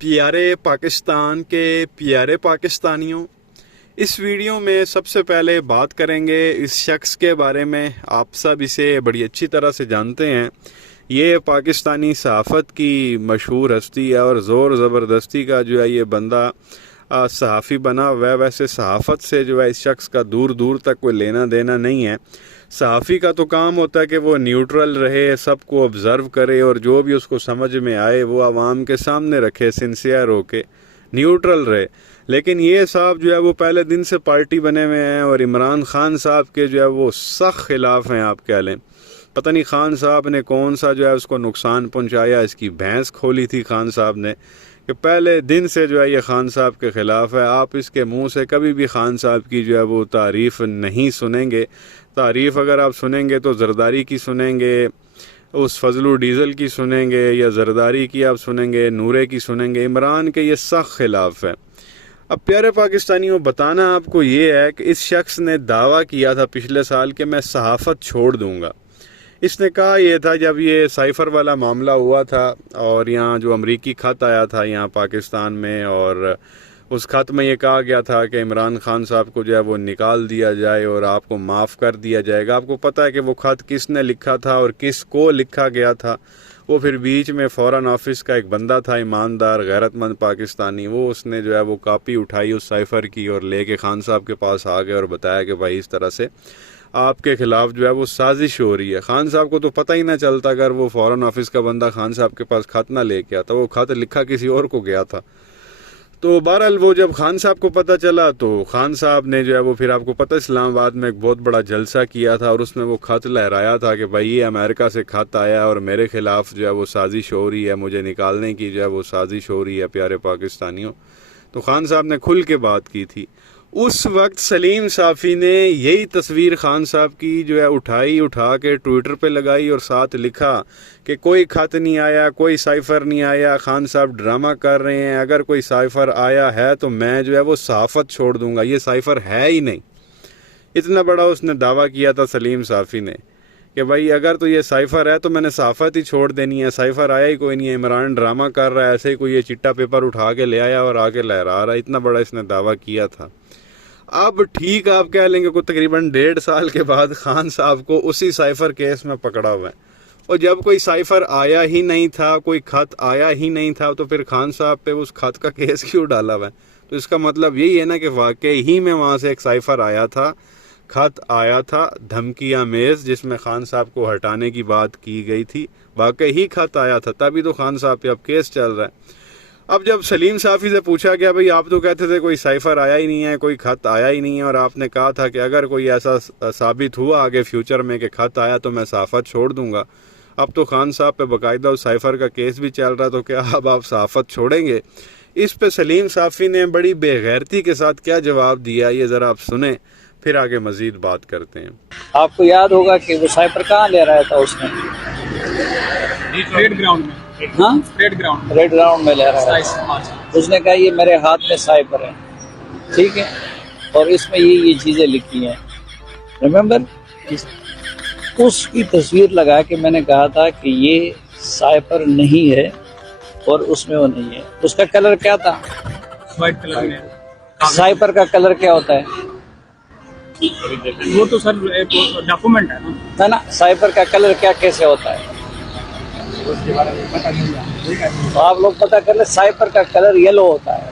پیارے پاکستان کے پیارے پاکستانیوں، اس ویڈیو میں سب سے پہلے بات کریں گے اس شخص کے بارے میں۔ آپ سب اسے بڑی اچھی طرح سے جانتے ہیں۔ یہ پاکستانی صحافت کی مشہور ہستی ہے اور زور زبردستی کا جو ہے یہ بندہ صحافی بنا ہوا ہے۔ ویسے صحافت سے جو ہے اس شخص کا دور دور تک کوئی لینا دینا نہیں ہے۔ صحافی کا تو کام ہوتا ہے کہ وہ نیوٹرل رہے، سب کو آبزرو کرے اور جو بھی اس کو سمجھ میں آئے وہ عوام کے سامنے رکھے، سنسیئر ہو کے نیوٹرل رہے۔ لیکن یہ صاحب جو ہے وہ پہلے دن سے پارٹی بنے ہوئے ہیں اور عمران خان صاحب کے جو ہے وہ سخت خلاف ہیں۔ آپ کہہ لیں پتہ نہیں خان صاحب نے کون سا جو ہے اس کو نقصان پہنچایا، اس کی بھینس کھولی تھی خان صاحب نے کہ پہلے دن سے جو ہے یہ خان صاحب کے خلاف ہے۔ آپ اس کے منہ سے کبھی بھی خان صاحب کی جو ہے وہ تعریف نہیں سنیں گے۔ تعریف اگر آپ سنیں گے تو زرداری کی سنیں گے، اس فضل ڈیزل کی سنیں گے، یا زرداری کی آپ سنیں گے، نورے کی سنیں گے۔ عمران کے یہ سخت خلاف ہے۔ اب پیارے پاکستانیوں، بتانا آپ کو یہ ہے کہ اس شخص نے دعویٰ کیا تھا پچھلے سال کہ میں صحافت چھوڑ دوں گا۔ اس نے کہا یہ تھا جب یہ سائفر والا معاملہ ہوا تھا اور یہاں جو امریکی خط آیا تھا یہاں پاکستان میں، اور اس خط میں یہ کہا گیا تھا کہ عمران خان صاحب کو جو ہے وہ نکال دیا جائے اور آپ کو معاف کر دیا جائے گا۔ آپ کو پتہ ہے کہ وہ خط کس نے لکھا تھا اور کس کو لکھا گیا تھا؟ وہ پھر بیچ میں فورن آفس کا ایک بندہ تھا، ایماندار غیرت مند پاکستانی، وہ اس نے جو ہے وہ کاپی اٹھائی اس سائفر کی اور لے کے خان صاحب کے پاس آ گئے اور بتایا کہ بھائی اس طرح سے آپ کے خلاف جو ہے وہ سازش ہو رہی ہے۔ خان صاحب کو تو پتہ ہی نہ چلتا اگر وہ فورن آفس کا بندہ خان صاحب کے پاس خط نہ لے کے آتا، وہ خط لکھا کسی اور کو گیا تھا۔ تو بہرحال وہ جب خان صاحب کو پتہ چلا تو خان صاحب نے جو ہے وہ پھر آپ کو پتہ اسلام آباد میں ایک بہت بڑا جلسہ کیا تھا اور اس میں وہ خط لہرایا تھا کہ بھائی یہ امریکہ سے خط آیا اور میرے خلاف جو ہے وہ سازش ہو رہی ہے، مجھے نکالنے کی جو ہے وہ سازش ہو رہی ہے پیارے پاکستانیوں۔ تو خان صاحب نے کھل کے بات کی تھی۔ اس وقت سلیم صافی نے یہی تصویر خان صاحب کی جو ہے اٹھا کے ٹویٹر پہ لگائی اور ساتھ لکھا کہ کوئی خط نہیں آیا، کوئی سائفر نہیں آیا، خان صاحب ڈرامہ کر رہے ہیں، اگر کوئی سائفر آیا ہے تو میں جو ہے وہ صحافت چھوڑ دوں گا، یہ سائفر ہے ہی نہیں۔ اتنا بڑا اس نے دعویٰ کیا تھا سلیم صافی نے کہ بھائی اگر تو یہ سائفر ہے تو میں نے صحافت ہی چھوڑ دینی ہے، سائفر آیا ہی کوئی نہیں ہے، عمران ڈرامہ کر رہا ہے، ایسے ہی کوئی یہ چٹا پیپر اٹھا کے لے آیا اور آگے لہرا رہا ہے۔ اتنا بڑا اس نے دعویٰ کیا تھا۔ اب ٹھیک آپ کہہ لیں گے کوئی تقریباً 1.5 سال کے بعد خان صاحب کو اسی سائفر کیس میں پکڑا ہوا ہے، اور جب کوئی سائفر آیا ہی نہیں تھا، کوئی خط آیا ہی نہیں تھا، تو پھر خان صاحب پہ اس خط کا کیس کیوں ڈالا ہوا ہے؟ تو اس کا مطلب یہی ہے نا کہ واقعی ہی میں وہاں سے ایک سائفر آیا تھا، خط آیا تھا دھمکی آمیز جس میں خان صاحب کو ہٹانے کی بات کی گئی تھی، واقعی ہی خط آیا تھا، تبھی تو خان صاحب پہ اب کیس چل رہا ہے۔ اب جب سلیم صافی سے پوچھا گیا بھئی آپ تو کہتے تھے کوئی سائفر آیا ہی نہیں ہے، کوئی خط آیا ہی نہیں ہے، اور آپ نے کہا تھا کہ اگر کوئی ایسا ثابت ہوا آگے فیوچر میں کہ خط آیا تو میں صحافت چھوڑ دوں گا، اب تو خان صاحب پہ باقاعدہ اس سائفر کا کیس بھی چل رہا، تو کیا اب آپ صحافت چھوڑیں گے؟ اس پہ سلیم صافی نے بڑی بے غیرتی کے ساتھ کیا جواب دیا، یہ ذرا آپ سنیں، پھر آگے مزید بات کرتے ہیں۔ آپ کو یاد ہوگا کہ وہ سائفر کہاں لے رہا تھا اس نے؟ ریڈ گراؤنڈ میں۔ ہاں، ریڈ گراؤنڈ ریڈ گراؤنڈ میں لے رہا تھا۔ اس نے کہا یہ میرے ہاتھ میں سائفر ہے، ٹھیک ہے، اور اس میں یہ چیزیں لکھی ہیں، ریممبر؟ اس کی تصویر لگا کے میں نے کہا تھا کہ یہ سائفر نہیں ہے اور اس میں وہ نہیں ہے۔ اس کا کلر کیا تھا؟ وائٹ کلر میں۔ سائفر کا کلر کیا ہوتا ہے؟ وہ تو سر ایک ڈاکومنٹ ہے نا، سائفر کا کلر کیا کیسے ہوتا ہے اس کے بارے میں پتہ نہیں ہے۔ تو آپ لوگ پتہ کر لیں، سائفر کا کلر یلو ہوتا ہے۔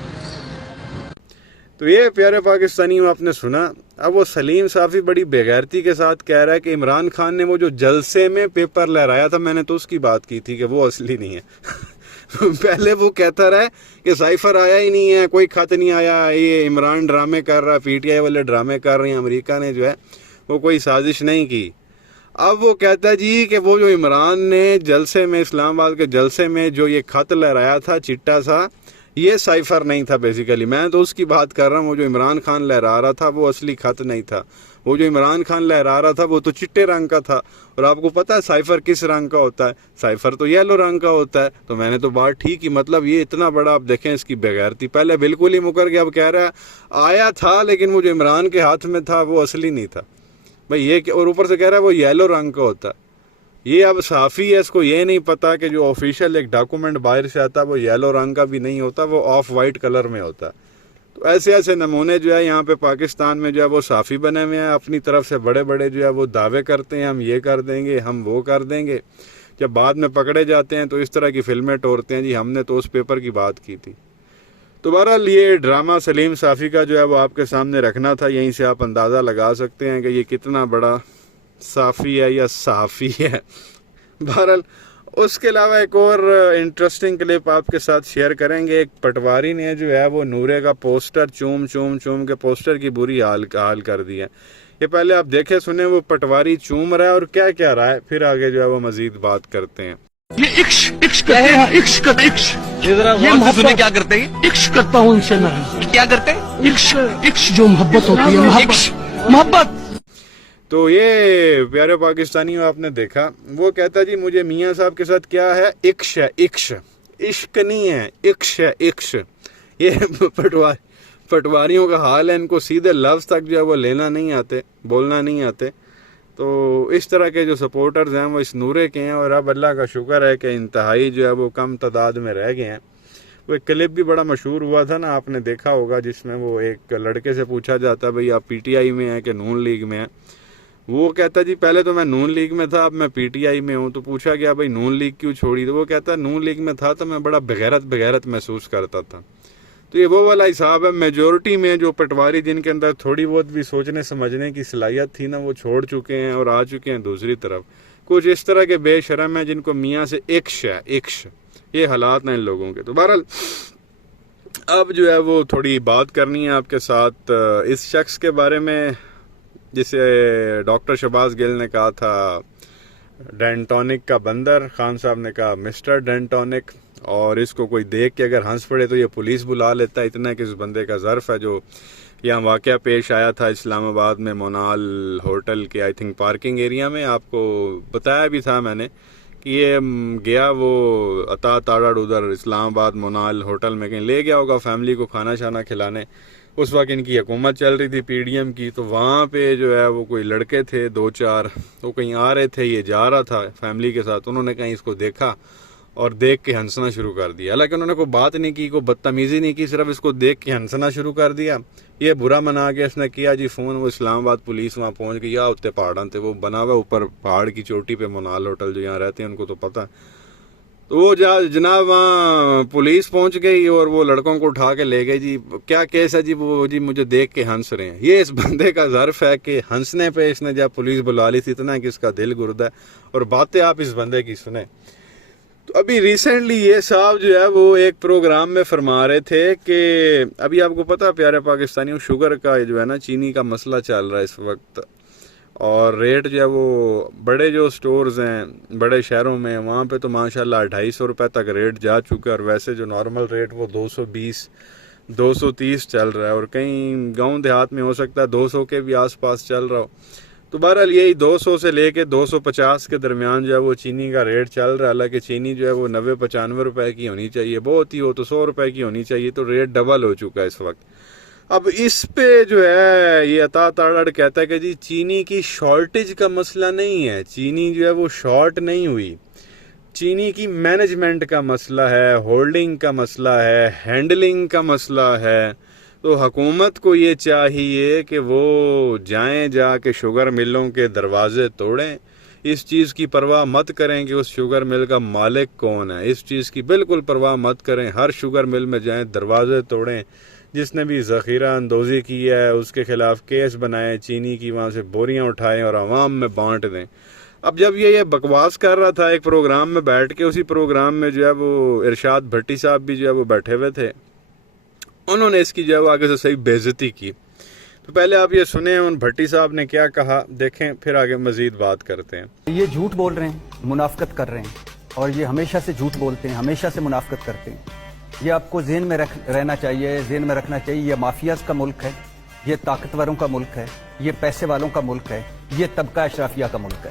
تو یہ پیارے پاکستانیوں آپ نے سنا۔ اب وہ سلیم صافی بڑی بےغیرتی کے ساتھ کہہ رہا ہے کہ عمران خان نے وہ جو جلسے میں پیپر لہرایا تھا، میں نے تو اس کی بات کی تھی کہ وہ اصلی نہیں ہے۔ پہلے وہ کہتا رہا کہ سائفر آیا ہی نہیں ہے، کوئی خط نہیں آیا، یہ عمران ڈرامے کر رہا ہے، پی ٹی آئی والے ڈرامے کر رہے ہیں، امریکہ نے جو ہے وہ کوئی سازش نہیں کی۔ اب وہ کہتا جی کہ وہ جو عمران نے جلسے میں، اسلام آباد کے جلسے میں جو یہ خط لہرایا تھا چٹا سا، یہ سائفر نہیں تھا بیسیکلی۔ میں تو اس کی بات کر رہا ہوں، وہ جو عمران خان لہرا رہا تھا وہ اصلی خط نہیں تھا، وہ جو عمران خان لہرا رہا تھا وہ تو چٹے رنگ کا تھا، اور آپ کو پتہ ہے سائفر کس رنگ کا ہوتا ہے؟ سائفر تو یلو رنگ کا ہوتا ہے۔ تو میں نے تو بات ٹھیک ہی، مطلب یہ اتنا بڑا، آپ دیکھیں اس کی بےغیرتی، پہلے بالکل ہی مکر گیا، اب کہہ رہا ہے آیا تھا لیکن وہ جو عمران کے ہاتھ میں تھا وہ اصلی نہیں تھا بھائی، یہ اور اوپر سے کہہ رہا ہے وہ یلو رنگ کا ہوتا ہے۔ یہ اب صحافی ہے، اس کو یہ نہیں پتا کہ جو آفیشیل ایک ڈاکومنٹ باہر سے آتا ہے وہ یلو رنگ کا بھی نہیں ہوتا، وہ آف وائٹ کلر میں ہوتا ہے۔ تو ایسے ایسے نمونے جو ہے یہاں پہ پاکستان میں جو ہے وہ صحافی بنے ہوئے ہیں، اپنی طرف سے بڑے بڑے جو ہے وہ دعوے کرتے ہیں، ہم یہ کر دیں گے، ہم وہ کر دیں گے، جب بعد میں پکڑے جاتے ہیں تو اس طرح کی فلمیں ٹورتے ہیں، جی ہم نے تو اس پیپر کی بات کی تھی۔ تو بہرحال یہ ڈرامہ سلیم صافی کا جو ہے وہ آپ کے سامنے رکھنا تھا، یہیں سے آپ اندازہ لگا سکتے ہیں کہ یہ کتنا بڑا صحافی ہے یا صحافی ہے۔ بہرحال اس کے علاوہ ایک اور انٹرسٹنگ کلپ آپ کے ساتھ شیئر کریں گے۔ ایک پٹواری نے جو ہے وہ نورے کا پوسٹر چوم کے پوسٹر کی بری حال کر دی ہے۔ یہ پہلے آپ دیکھیں سنیں وہ پٹواری چوم رہا ہے اور کیا کیا رہا ہے، پھر آگے جو ہے وہ مزید بات کرتے ہیں۔ یہ عشق کرتے ہیں، عشق یہ محبت کیا کرتے ہیں؟ عشق کرتا ہوں ان سے میں، کیا کرتے ہیں؟ عشق جو محبت ہوتی ہے، محبت۔ تو یہ پیارے پاکستانیوں آپ نے دیکھا، وہ کہتا جی مجھے میاں صاحب کے ساتھ کیا ہے، عشق ہے، عشق نہیں ہے، عشق ہے، عشق۔ یہ پٹواریوں کا حال ہے، ان کو سیدھے لفظ تک جو ہے وہ لینا نہیں آتے، بولنا نہیں آتے۔ تو اس طرح کے جو سپورٹرز ہیں وہ اس نورے کے ہیں، اور اب اللہ کا شکر ہے کہ انتہائی جو ہے وہ کم تعداد میں رہ گئے ہیں۔ وہ ایک کلپ بھی بڑا مشہور ہوا تھا نا، آپ نے دیکھا ہوگا، جس میں وہ ایک لڑکے سے پوچھا جاتا بھئی آپ پی ٹی آئی میں ہیں کہ نون لیگ میں ہیں؟ وہ کہتا جی پہلے تو میں نون لیگ میں تھا، اب میں پی ٹی آئی میں ہوں۔ تو پوچھا گیا بھئی نون لیگ کیوں چھوڑی؟ تو وہ کہتا ہے نون لیگ میں تھا تو میں بڑا بغیرت محسوس کرتا تھا۔ تو یہ وہ والا حساب ہے، میجورٹی میں جو پٹواری جن کے اندر تھوڑی بہت بھی سوچنے سمجھنے کی صلاحیت تھی نا، وہ چھوڑ چکے ہیں اور آ چکے ہیں دوسری طرف۔ کچھ اس طرح کے بے شرم ہیں جن کو میاں سے عشق ہے، عشق۔ یہ حالات ہیں ان لوگوں کے۔ تو بہرحال اب جو ہے وہ تھوڑی بات کرنی ہے آپ کے ساتھ اس شخص کے بارے میں جسے ڈاکٹر شہباز گل نے کہا تھا ڈینٹونک کا بندر، خان صاحب نے کہا مسٹر ڈینٹونک، اور اس کو کوئی دیکھ کے اگر ہنس پڑے تو یہ پولیس بلا لیتا ہے۔ اتنا کہ اس بندے کا ظرف ہے جو یہاں واقعہ پیش آیا تھا اسلام آباد میں مونال ہوٹل کے آئی تھنک پارکنگ ایریا میں، آپ کو بتایا بھی تھا میں نے کہ یہ گیا وہ عطا تاڑڑ ادھر اسلام آباد مونال ہوٹل میں کہیں لے گیا ہوگا فیملی کو کھانا شانا کھلانے۔ اس وقت ان کی حکومت چل رہی تھی پی ڈی ایم کی، تو وہاں پہ جو ہے وہ کوئی لڑکے تھے دو چار، وہ کہیں آ رہے تھے، یہ جا رہا تھا فیملی کے ساتھ، انہوں نے کہیں اس کو دیکھا اور دیکھ کے ہنسنا شروع کر دیا۔ حالانکہ انہوں نے کوئی بات نہیں کی، کوئی بدتمیزی نہیں کی، صرف اس کو دیکھ کے ہنسنا شروع کر دیا۔ یہ برا منا کے اس نے کیا جی فون، وہ اسلام آباد پولیس وہاں پہنچ گئی، یا اتنے پہاڑاں تھے، وہ بنا ہوا اوپر پہاڑ کی چوٹی پہ مونال ہوٹل جو یہاں رہتے ہیں ان کو تو پتہ۔ تو وہ جناب وہاں پولیس پہنچ گئی اور وہ لڑکوں کو اٹھا کے لے گئے۔ جی کیا کیس ہے؟ جی وہ جی مجھے دیکھ کے ہنس رہے ہیں۔ یہ اس بندے کا ظرف ہے کہ ہنسنے پہ اس نے جب پولیس بلا لی تھی، اتنا کہ اس کا دل گردا ہے، اور باتیں آپ اس بندے کی سنیں۔ تو ابھی ریسنٹلی یہ صاحب جو ہے وہ ایک پروگرام میں فرما رہے تھے کہ ابھی آپ کو پتا پیارے پاکستانیوں شوگر کا جو ہے نا چینی کا مسئلہ چل رہا ہے اس وقت، اور ریٹ جو ہے وہ بڑے جو سٹورز ہیں بڑے شہروں میں وہاں پہ تو ماشاءاللہ 250 روپے تک ریٹ جا چکا ہے، اور ویسے جو نارمل ریٹ وہ 220 230 چل رہا ہے، اور کہیں گاؤں دیہات میں ہو سکتا ہے 200 کے بھی آس پاس چل رہا ہو۔ تو بہرحال یہی 200 سے لے کے 250 کے درمیان جو ہے وہ چینی کا ریٹ چل رہا ہے۔ حالانکہ چینی جو ہے وہ 90-95 روپے کی ہونی چاہیے، بہت ہی ہو تو 100 روپے کی ہونی چاہیے، تو ریٹ ڈبل ہو چکا ہے اس وقت۔ اب اس پہ جو ہے یہ عطا تاڑڑ کہتا ہے کہ جی چینی کی شارٹیج کا مسئلہ نہیں ہے، چینی جو ہے وہ شارٹ نہیں ہوئی، چینی کی مینجمنٹ کا مسئلہ ہے، ہولڈنگ کا مسئلہ ہے، ہینڈلنگ کا مسئلہ ہے۔ تو حکومت کو یہ چاہیے کہ وہ جائیں جا کے شوگر ملوں کے دروازے توڑیں، اس چیز کی پرواہ مت کریں کہ اس شوگر مل کا مالک کون ہے، اس چیز کی بالکل پرواہ مت کریں، ہر شوگر مل میں جائیں دروازے توڑیں، جس نے بھی ذخیرہ اندوزی کی ہے اس کے خلاف کیس بنائیں، چینی کی وہاں سے بوریاں اٹھائیں اور عوام میں بانٹ دیں۔ اب جب یہ بکواس کر رہا تھا ایک پروگرام میں بیٹھ کے، اسی پروگرام میں جو ہے وہ ارشاد بھٹی صاحب بھی جو ہے وہ بیٹھے ہوئے تھے، انہوں نے اس کی جو ہے وہ آگے سے صحیح بے عزتی کی۔ تو پہلے آپ یہ سنیں ان بھٹی صاحب نے کیا کہا، دیکھیں پھر آگے مزید بات کرتے ہیں۔ یہ جھوٹ بول رہے ہیں، منافقت کر رہے ہیں، اور یہ ہمیشہ سے جھوٹ بولتے ہیں، ہمیشہ سے منافقت کرتے ہیں۔ یہ آپ کو ذہن میں رہنا چاہیے، ذہن میں رکھنا چاہیے، یہ مافیاز کا ملک ہے، یہ طاقتوروں کا ملک ہے، یہ پیسے والوں کا ملک ہے، یہ طبقہ اشرافیہ کا ملک ہے۔